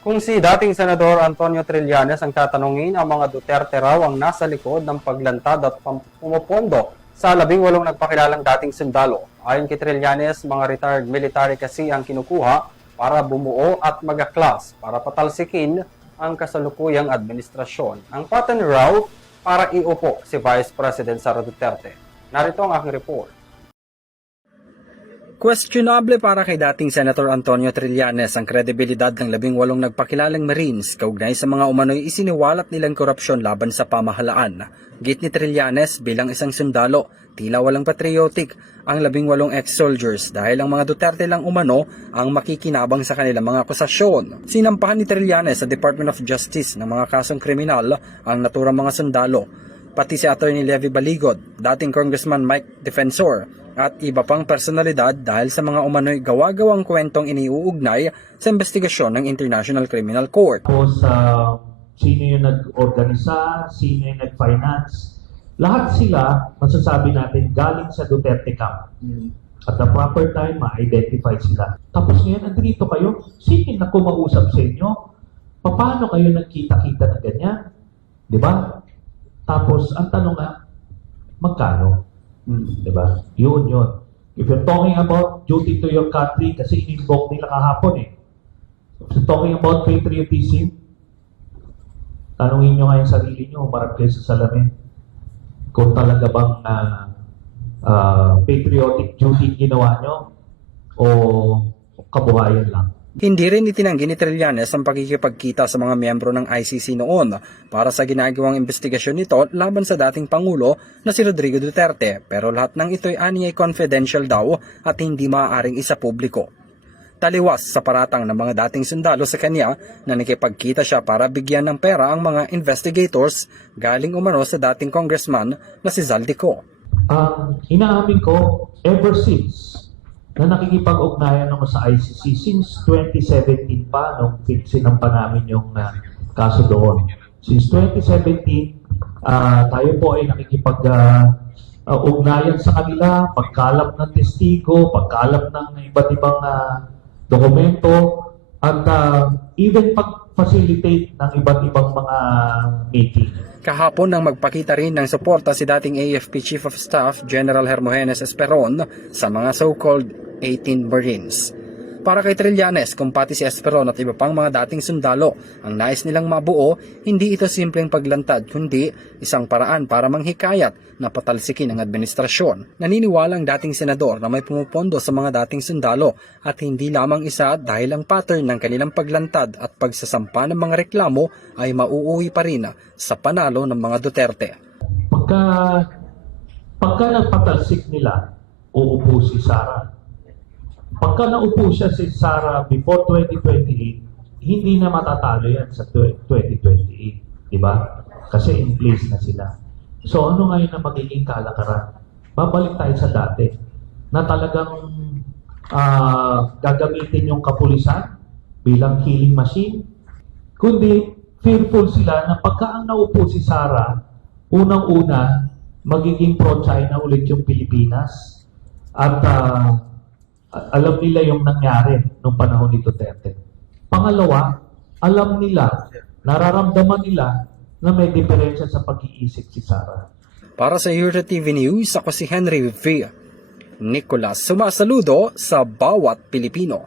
Kung si dating Senador Antonio Trillanes ang tatanungin, ang mga Duterte raw ang nasa likod ng paglantad at pumupondo sa 18 nagpakilalang dating sundalo. Ayon kay Trillanes, mga retired military kasi ang kinukuha para bumuo at mag-aklas para patalsikin ang kasalukuyang administrasyon. Ang pattern raw para iupo si Vice President Sara Duterte. Narito ang aking report. Questionable para kay dating Senator Antonio Trillanes ang kredibilidad ng 18 nagpakilalang Marines kaugnay sa mga umano'y isiniwalat nilang korupsyon laban sa pamahalaan. Git ni Trillanes bilang isang sundalo, tila walang patriotic ang 18 ex-soldiers dahil ang mga Duterte lang umano ang makikinabang sa kanilang mga akusasyon. Sinampahan ni Trillanes sa Department of Justice ng mga kasong kriminal ang naturang mga sundalo, pati si Attorney Levy Baligod, dating Congressman Mike Defensor, at iba pang personalidad dahil sa mga umano'y gawa-gawang kwentong iniuugnay sa investigasyon ng International Criminal Court. Tapos sino yung nag-organisa, sino yung nag-finance, lahat sila, masasabi natin, galing sa Duterte camp. At the proper time, ma-identify sila. Tapos ngayon, andito kayo, sino na kumausap sa inyo? Paano kayo nagkita-kita na ganyan? Di ba? Tapos, ang tanong nga, magkano? Diba? Yun. If you're talking about duty to your country, kasi in-invoke nila kahapon eh. If you're talking about patriotism, tanungin nyo nga yung sarili nyo, marap kayo sa salamin. Kung talaga bang patriotic duty ginawa nyo o kabuhayan lang. Hindi rin itinanggi ni Trillanes ang pakikipagkita sa mga miyembro ng ICC noon para sa ginagawang investigasyon nito laban sa dating Pangulo na si Rodrigo Duterte, pero lahat ng ito'y aniyay confidential daw at hindi maaaring isa publiko. Taliwas sa paratang ng mga dating sundalo sa kanya na nakipagkita siya para bigyan ng pera ang mga investigators galing umano sa dating congressman na si Zaldico. Inaamin ko, ever since na nakikipag-ugnayan ako sa ICC since 2017 pa nung sinampa namin yung kaso doon. Since 2017, tayo po ay nakikipag-ugnayan sa kanila, pagkalap ng testigo, pagkalap ng iba't ibang dokumento, at even pag-facilitate ng iba't ibang mga meeting. Kahapon nang magpakita rin ng suporta si dating AFP Chief of Staff General Hermogenes Esperon sa mga so-called 18 Marines. Para kay Trillanes, kung pati si Esperon at iba pang mga dating sundalo ang nais nilang mabuo, hindi ito simpleng paglantad kundi isang paraan para manghikayat na patalsikin ang administrasyon. Naniniwala ang dating senador na may pumupondo sa mga dating sundalo at hindi lamang isa dahil ang pattern ng kanilang paglantad at pagsasampa ng mga reklamo ay mauuwi pa rin sa panalo ng mga Duterte. Pagka nagpatalsik nila, uupo si Sara. Pagka naupo siya si Sara before 2028, hindi na matatalo yan sa 2028. Diba? Kasi in place na sila. So ano ngayon na magiging kalakaran? Babalik tayo sa dati na talagang gagamitin yung kapulisan bilang killing machine. Kundi fearful sila na pagka ang naupo si Sara, unang-una, magiging pro-China ulit yung Pilipinas. At alam nila yung nangyari nung panahon ni Duterte. Pangalawa, alam nila, nararamdaman nila na may diferensya sa pag-iisip si Sara. Para sa Euro TV News, ako si Henry V. Nicolas, sumasaludo sa bawat Pilipino.